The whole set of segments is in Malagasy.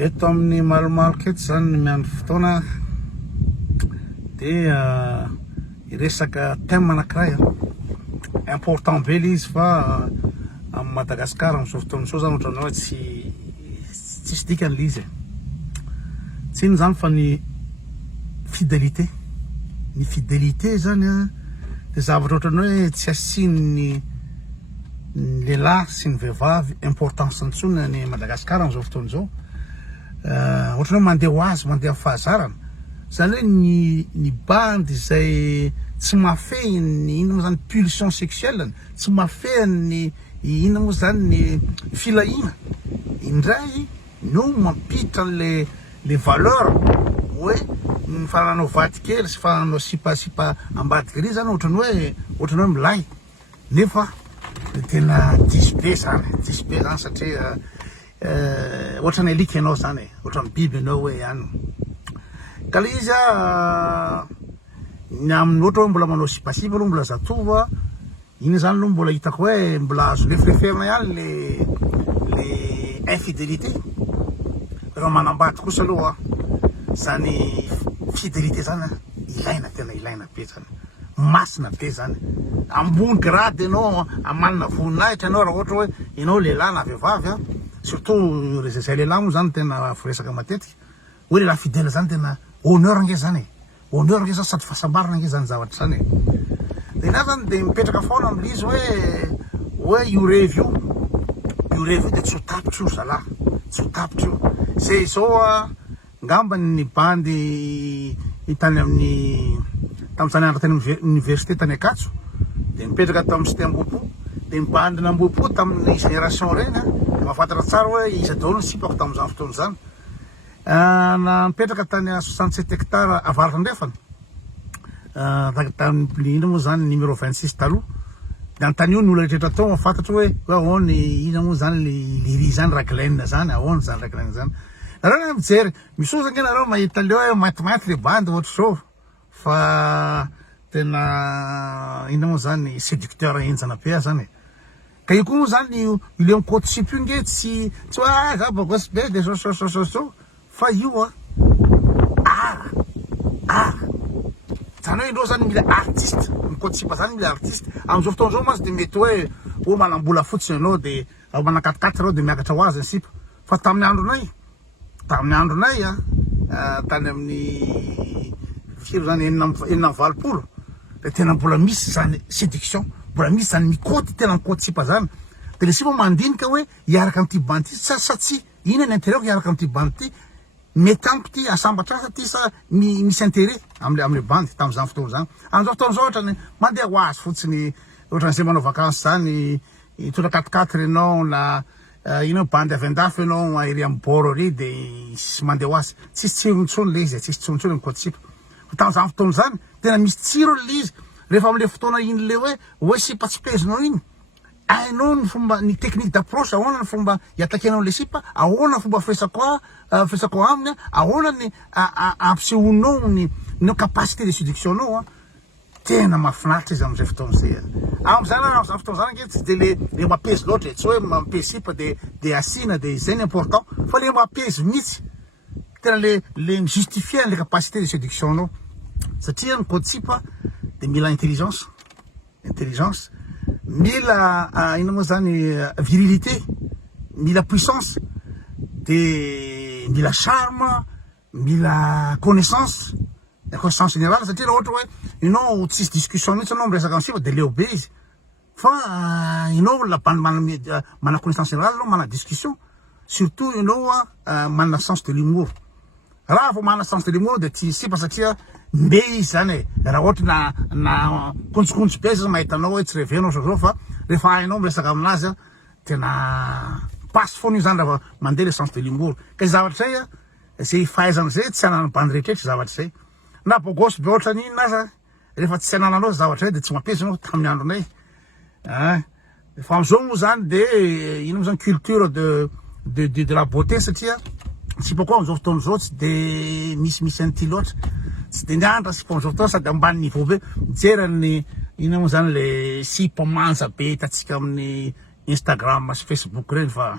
eto amin'ny malomaloka eto zany miandro fotoana dia iresaka thème anankiray important be ilay izy fa amin'ny Madagasikara amin'izao fotoana izao zany ohatran'ny hoe tsisy dikany ilay izy tsy ino zany fa ny fidélité zany dia zavatra ohatran'ny hoe tsy asiany lehilahy sy ny vehivavy importance intsony ny Madagasikara amin'izao fotoana izao ohatran'ny hoe mandeha ho azy mandeha amin'ny fahazarana zany hoe ny bandy izay tsy mahafehy ny ino moa zany pulsion sexuelle tsy mahafehy ny ino moa zany ny filahina indray no mampitra le valeur hoe ny fananao vaty kely sy fananao sipasipa ambadika ry zany ohatran'ny hoe milay nefa tena diso be zany satria ohatran'ny alika ianao zany ohatran'ny biby ianao hoe ihany ka le izy ny amin'ny ohatra hoe mbola manao sipasipa aloha mbola zatovo iny zany aloha mbola hitako hoe mbola azo lefereferina ihany le infidélité rehefa manambady kosa aloha zany fidélité zany tena ilaina be zany masina be zany ambony grady ianao amanina voninahitra ianao raha ohatra hoe ianao lehilahy na vehivavy surtout zay lehilahy moa zany tena firesaka matetika hoe lehilahy fidèle zany tena honneur nge zany honneur nge zany sady fahasambarana nge zany zavatra zany dia na zany dia mipetraka foana amin'ilay izy hoe io revy io dia tsy ho tapitra io zalahy tsy ho tapitra io zay izao ngambany ny bandy tany tamin'ny Sanandra tany université tany Akatso dia mipetraka tao amin'ny Cité Ambohipo dia mibandy n'Ambohipo tamin'ny génération reny mahafantatra tsara hoe iza daholo ny sipako tamin'izany fotoana zany na mipetraka tany 67 hectares avaratra andrefana tamin'ny ino moa zany numéro 26 taloha dia antany io ny olona rehetra tao mahafantatra hoe ahoana ina moa zany le ry zany raglaine zany ahoana zany raglaine zany nareo mijery misozaka ianareo mahita leo hoe matimaty le bandy ohatra zao fa tena ina moa zany séducteur enjana be zany ka io koa moa zany ile mikotisipy io nge tsy hoe za bagosy be dia so fa io zany hoe indreo zany mila artiste mikotisipa zany mila artiste amin'izao fotoana zao masy dia mety hoe manambola fotsiny ianao dia manakatikaty reo dia miakatra ho azy ny sipa fa tamin'ny andronay tany amin'ny firy zany enina valopolo dia tena mbola misy zany séduction mbola misy zany mikoty tena mikotitsipa zany dia le sipa mandinika hoe hiaraka amin'ity bandy ty sa tsy ina ny intérêt hiaraka amin'ity bandy ty mety ampy ty asambatra asa ty sa misy intérêt am'le bandy tamin'izany fotoana zany amin'izao fotoana zao ohatrany mandeha ho azy fotsiny ohatran'izay manao vakansy zany tonda katikatry ianao na ino bandy avy andafy ianao airy amin'ny bord ry dia sy mandeha ho azy tsisy tsirontsony le izy tsisy tsirontsony mikotitsipa tamin'izany fotoana zany tena misy tsiro le izy rehefa amin'le fotoana iny le hoe sipa tsy pezinao iny ainao ny fomba ny technique d'approche ahoana ny fomba hiatakenao le sipa ahoana ny fomba fesako aminy ahoana ny ampisehoinao ny capacité de séductionnao tena mahafinaritra izy amin'izay fotoana zay amin'izany fotoana zany nge tsy dia le mampezy loatra tsy hoe mampezy sipa dia asina dia zay ny important fa le mampezy mihitsy tena le justifie le capacité de séduction anao satria mikotitsipa dia mila intelligence mila ino moa zany virilité mila puissance dia mila charme mila connaissance générale satria raha ohatra hoe ianao tsisy discussion mihitsy anao miresaka amin'ny sipa dia leo be izy fa ianao labandy mana connaissance générale anao mana discussion surtout ianao manana sens de l'humour raha vao manana sens de l'humour dia tia sipa satria mbe izy zany raha ohatra na kontsikontso be izy mahita anao hoe tsy revenao zao fa rehefa hainao miresaka aminazy tena pasy foana io zany raha mandeha le sens de l'humour ka zavatra zay fahaizana zay tsy anana bandy rehetrrehetra zavatra zay na bogosy be ohatra n'inona aza rehefa tsy anananao zavatra zay dia tsy mampiasa anao tamin'ny andronay fa amin'izao moa zany dia ino moa zany culture de la beauté satria sipa koa amin'izao fotoana izao tsy dia misy an'ity loatra tsy dia niandra sipa amin'izao fotoana sady ambany niveau be mijerany ina moa zany le sipa manja be hitantsika amin'ny Instagram sy Facebook reny fa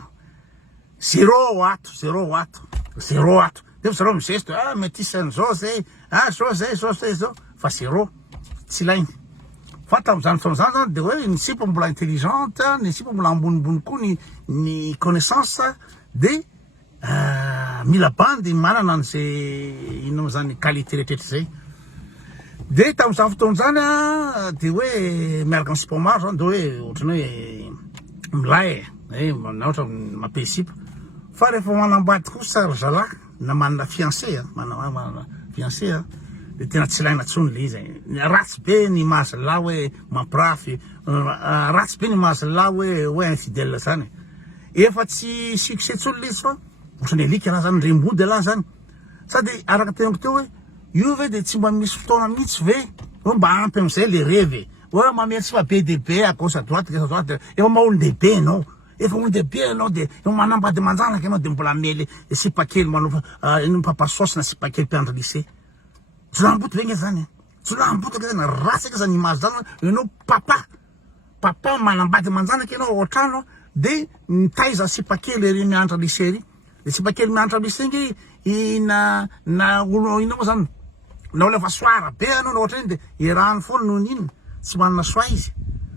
zéro ato zéro ato de zareo mizesto mety isan'izao zay zao fa zéro tsy ilainy fa tam'izany fotoana zany de hoe ny sipa mbola intelligente ny sipa mbola ambonimbony koa ny connaissance de mila bandy manana an'izay ino zany qualité rehetrarehetra zay de tam'izany fotoana zany de hoe miaraka amin'ny sipa maro zany de hoe ohatrany hoe milay na ohatra mampiasa sipa fa rehefa manambady kosa ry zalahy na manana fiancé manana fiancé de tena tsy ilaina tsony le izy ratsy be ny mahazalahy hoe mampirafy ratsy be ny mahazalahy hoe infidèle zany efa tsy succès tsony le izy fa ohatrany alika raha zany rembody alahy zany sady araka tenako teo hoe io ve de tsy mba misy fotoana mihitsy ve hoe mba ampy am'izay le revy hoe mamely tsy fa be de be à gauche à droite efa maha-olon-dehibe anao efa olon-dehibe anao de efa manambady manjanaka anao de mbola mely sipakely manao papasosy na sipakely mpiandry lycée tsolaham-boto ve nge zany tsolaham-boto ake zany ratsy ake zany imazy zany enao papa manambady manjanaka anao ao an-trano de mitaiza sipakely ery mianatra lycée ry le sipakely mianatra lycée nge na olo ino moa zany na olo efa soara be anao na ohatra iny de irahany foana noho n'inona tsy manana soa izy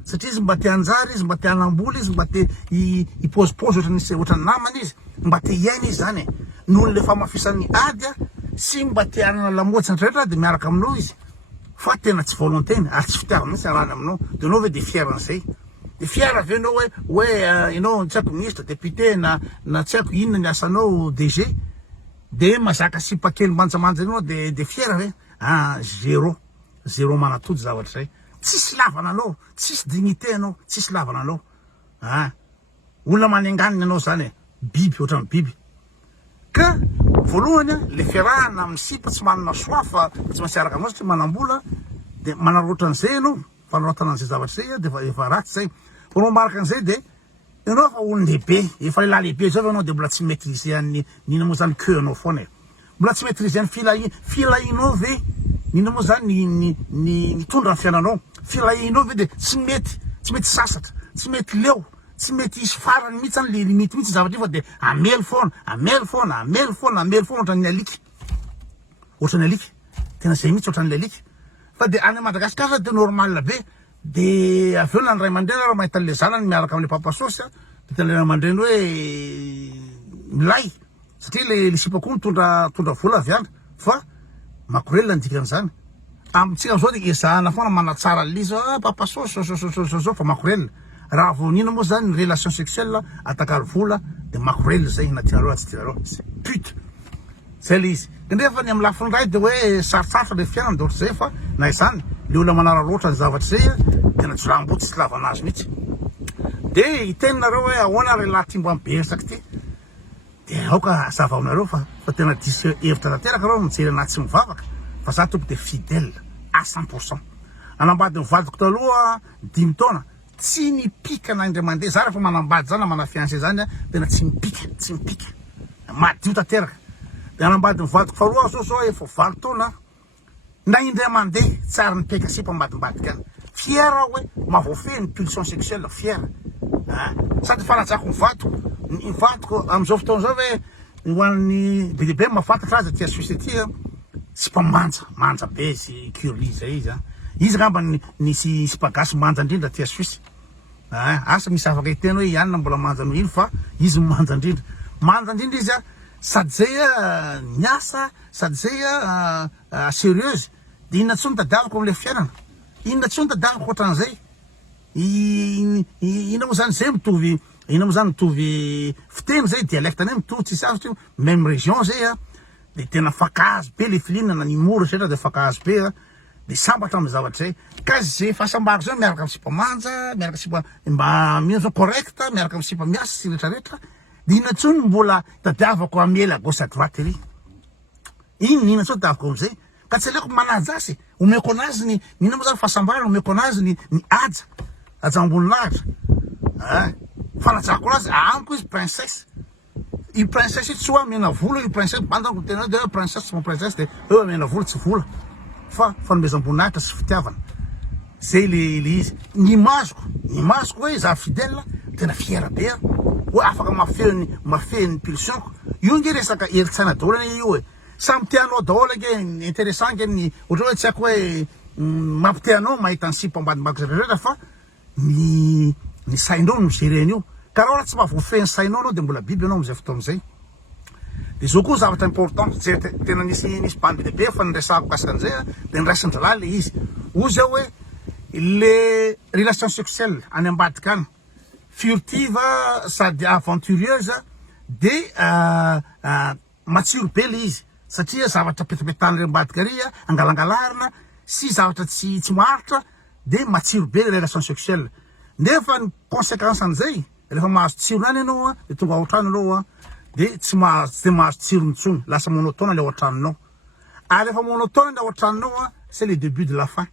satria izy mba te anjary izy mba te anamboly izy mba te ipôzipôzy ohatrany namany izy mba te iaina izy zany noho le famafisany ady sy mba te anana lamaotsy rehetra de miaraka aminao izy fa tena tsy volontény ary tsy fitiavana mihitsy arahany aminao de anao ve de fier an'izay de fier avy anao hoe ianao tsy haiko ministre député na tsy haiko inona ny asanao DG de mazaka sipakely manjamanja anao de fier ve zéro manatody zavatra zay tsisy lavana anao tsisy dignité anao tsisy lavana anao olona manenganiny anao zany biby ohatrany biby ka voalohany le fiarahana amin'ny sipa tsy manana soa fa tsy maintsy araka aminao satria manambola de manaroatra an'izay anao fanaroatana an'izay zavatra zay de efa ratsy zay vao maraka an'izay de ianao fa olon-dehibe efa lehilahy lehibe zao anao de mbola tsy maîtriser nina moa zany queue anao foana mbola tsy maîtriser any filahinao ve nina moa zany ny mitondra ny fiainanao filahinao ve de tsy mety sasatra tsy mety leo tsy mety isy farany mihitsy zany le limite mihitsy zavatra io fa de amely foana ohatrany alika tena zay mihitsy ohatrany le alika fa de any Madagasikara de normal be de aveo na ny ray aman-dreny raha mahita le zanany miaraka am'le papasosy de tena le ray aman-dreny hoe milay satria le sipakoa mitondra vola avy any fa makorelina ny dikan'izany amitsika zao de ezahana foana manatsara le izy papasosy zao fa makorelina raha vonina moa zany ny relation sexuelle atakalo vola de makorelina zay na tiareo tsy tiareo pute zay le izy nefa ny amin'ny lafiny ray de hoe sarotsarotry le fiainana de ohatra zay fa na izany le olona manara loatra ny zavatra zay tena tsolamboty tsy lavana azy mihitsy de itenareo hoe ahoana re lahy timbo ambesaky ty de aoka zava aminareo fa tena disy hevitra tanteraka reo mijery anaty tsy mivavaka fa za tompo de fidèle à 100%. Anambady ny vadiko taloha 5 taona tsy mipika na indray mandeha za rehefa manambady zany na mana fiancé zany tena tsy mipika madio tanteraka de anambady ny vadiko faharoa zao efa 20 taona na indray mandeha tsara mipeka sipa ambadimbadika any fier hoe mavoafeny pulsion sexuelle fier sady fanajako ny vadiko am'izao fotoana zao hoe hoan'ny bebe mahafantatra azy tia Suisse ty sipa manja be sy curly zay izy ngamba nisy sipagasy manja indrindra tia Suisse asa misy afaka hiteny hoe ianona mbola manja noho ino fa izy manja indrindra izy sady zay miasa sady zay sérieuse de inona tsony tadiavako am'le fiainana inona tsony tadiavako ohatran'izay ina moa zany zay mitovy fiteny zay dialecte any mitovy tsisy azy teo même région zay de tena fakahazo be le filinana ny moro setra de fakahazo be de sambatra amy zavatra zay ka zay fahasambarako zay miaraka amy sipa manja miaraka sipa mba mino correct miaraka amy sipa miasa sy retraretra de ina tsony mbola tadiavako amely à gauche à droite ry ina tsony tadiavako amizay ka tsy aleko manajasy omeko anazy nina moa zany fahasambarana omeko anazy ny aja amboninahitra fanajako anazy amiko izy princesse i princesse io tsy hoe mena vola i princesse bandako tena de princesse tsy princesse de eo mena vola tsy vola fa fanomezam-boninahitra sy fitiavana zay le izy ny masoko hoe za fidèle tena fiera be hoe afaka mafeny pulsionko io nge resaka eritsaina daholo io e samy tianao daholo nge intéressant nge ny ohatra hoe tsy haiko hoe mampitianao mahita ny sipa ambadimbadika rehetra fa ny sainao no migereny io ka raha tsy mahavoafeny sainao anao de mbola biby anao am'izay fotoa am'izay de zao koa zavatra important zay tena nisy bande lehibe fa niresahako kasakan'izay de niraisin-dralahy le izy ozy aho hoe le relation sexuelle any ambadika any furtive sady aventureuse de matsiro be le izy satria zavatra petapetany re ambadika ry angalangalarina sy zavatra tsy maharitra de matsiro be le relation sexuelle nefa ny conséquence an'izay rehefa mahazo tsirony any ianao de tonga ao an-trano anao de tsy mahazo tsirony intsony lasa monotone le ao an-tranonao ary rehefa monotone le ao an-tranonao c'est le début de la fin.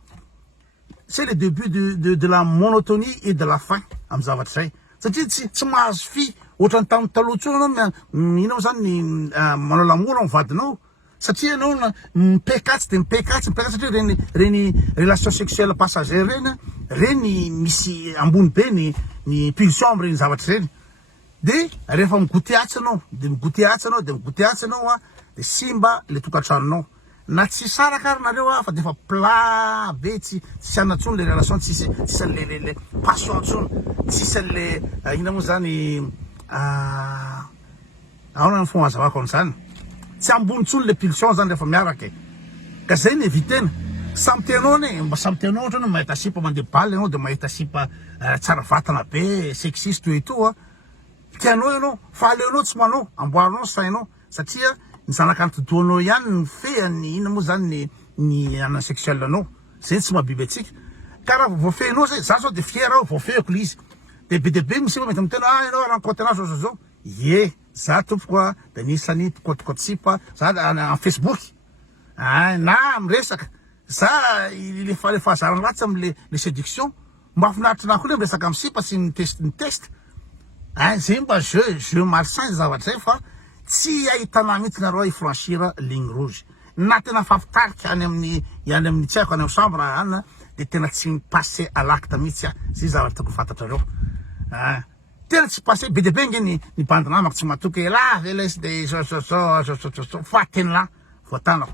C'est le début de la monotonie et de la fin am zavatra zay satria tsy mahazo fi ohatrany tamin'ny taloha tsony anao inao zany manao lamour amin'ny vadinao satria anao mipekatsy de mipekatsy satria reny relation sexuelle passagère reny misy ambony be ny pulsion am'reny zavatra reny de rehefa migoty atsy anao de simba le tokantranonao na tsy saraka ary nareo fa defa plat be tsy anatsony le relation tsisy le passion tsony tsisy le ina moa zany aona ny fomba azavako am'izany tsy ambony tsony le pulsion zany rehefa miaraka ka zay ny evitena samy tianao mba samy tianao ohatra hoe mahita sipa mandeha baly anao de mahita sipa tsara vatana be sexiste io etoa tianao ianao fa aleonao tsy manao amboarinao sainao satria ny zanakantodoanao ihany ny feany ina moa zany ny ana sexuelle anao zay tsy mahabiby atsika ka raha voafehinao zay za zao de fier aho voafehiko le izy de be de be misipa mety mitena ianao rencontre anazy zao ye za tompoko de nisany pikotikotisipa za en Facebook na miresaka za le fahazarana ratsy amle séduction mba afinaritra na koa le miresaka amin'ny sipa sy ny test zay mba jeu malsain zavatra zay fa tsy ahitana mihitsy nareo ifranchir ligne rouge na tena fafitarika any amin'ny tsy haiko any amin'ny chambre any de tena tsy passé à l'acte mihitsy zay zavatra tokony fantatrareo tena tsy passé be de be nge ny bande namako tsy matoky la veles de fa tena la voatanako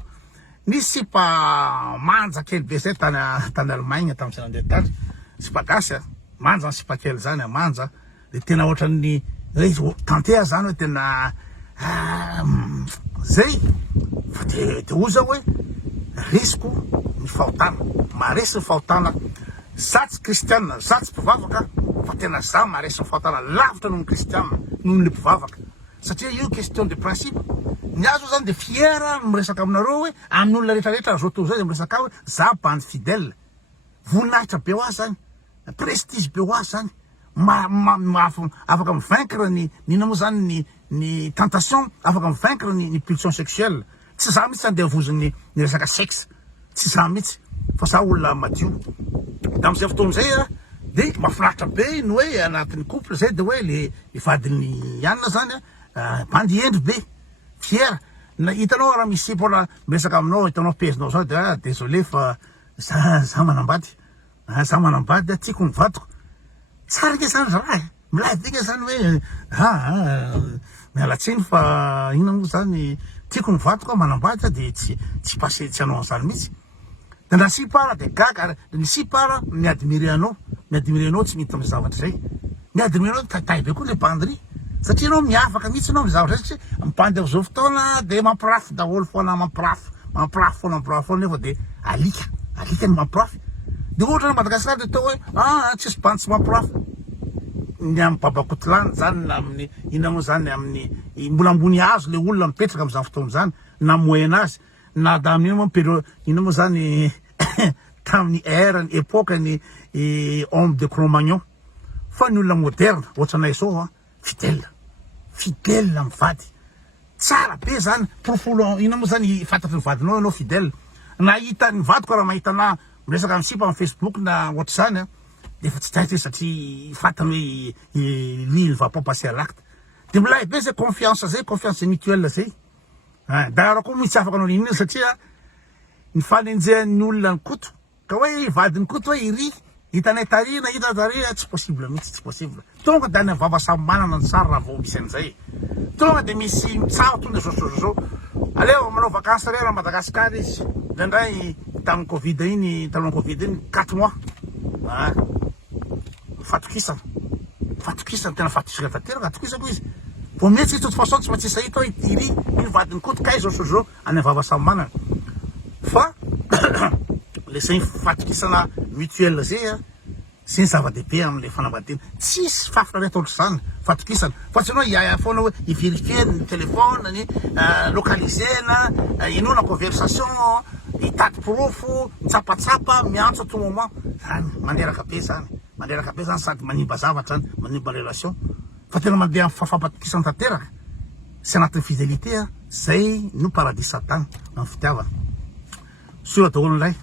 nisy sipa manja kely be zay tany Allemagne tamin'izay nandeha tany sipa gasy manja ny sipa kely zany manja de tena ohatran'ny tantea zany hoe tena zay fa de oza hoe risiko ny fahotana maresy ny fahotana za tsy kristianina za tsy mpivavaka fa tena za maresy ny fahotana lavitra noho ny kristianina noho ny mpivavaka satria io question de principe ny azo zany de fiera miresaka aminareo hoe amin'olona rehetrarehetra zao to zay miresaka hoe za bande fidèle voninahitra be ho azy zany prestige be ho azy zany afaka mivaincre nina moa zany ny tentation afaka mivaincre ny pulsion sexuelle tsy za mihitsy andeha vozony ny resaka sexe tsy za mihitsy fa za olona madio tam'izay fotoana zay de mahafinaritra be ny hoe anatin'ny couple zay de hoe le vadiny ianina zany bandy endry be fiera na hitanao raha misy sipa miresaka aminao hitanao pezinao zao de désolé fa za manambady za manambady tiako ny vadiko tsara nge zany raha miladika zany hoe mialatsiny fa ina moa zany tiako ny vadiko manambady de tsy passé tsy anao an'izany mihitsy de ndra sipara de gaga ny sipara miadmire anao tsy mihita amin'ny zavatra zay miadmire anao tay be koa le banderie satria anao miafaka mihitsy anao amin'ny zavatra zay satria mibandy ao zao fotoana de mampirafy daholo foana mampirafy foana nefa de alika ny mampirafy de ohatra na Madagasikara de tao hoe tsisy bandy tsy mampirafy ny amin'ny babakotilany zany amin'ny ina moa zany amin'ny mbola ambony hazo le olona mipetraka am'izany fotoana zany na moyen age na da amin'ino moa pero ina moa zany tamin'ny ère ny époque ny homme de Cro-Magnon fa ny olona moderne ohatranay zao fidèle mivady tsara be zany profolo ina moa zany fantatry ny vadinao ianao fidèle na hita ny vadiko raha mahita na miresaka amin'ny sipa amin'ny Facebook na ohatra zany de fa tsy taitra satria fatany hoe lui il va pas passer à l'acte de milay be zay confiance mutuelle zay da koa misy afaka anao ninina satria ny fanenjehan'ny olona ny koto ka hoe vadiny koto hoe iry hitanay tarina hita tarina tsy possible mihitsy tsy possible tonga de any vava samy manana ny sary raha vao misy an'izay tonga de misy mitsaho tonga zao aleo manao vacances reo Madagascar izy ndraindray tamin'ny Covid iny tamin'ny Covid iny 4 mois fatokisana tena fatokisana tanteraka atokisako izy vao mihitsy de toute façon tsy maintsy sahita hoe itiry iny vadiny kotikay zao any vava samy manana fa le zay fatokisana mutuelle zay sy ny zava-dehibe am'le fanambadiana tsisy fafitra reto ohatr'izany fatokisana fa tsy anao iaia foana hoe ivérifie ny telefona ny localisena inona conversation hitady pirofo mitsapatsapa miantso tout moment zany manderaka be zany sady manimba zavatra zany manimba relation fa tena mandeha amin'ny fafatokisana tanteraka sy anatin'ny fidélité zay no paradis satana amin'ny fitiavana sola daholo lay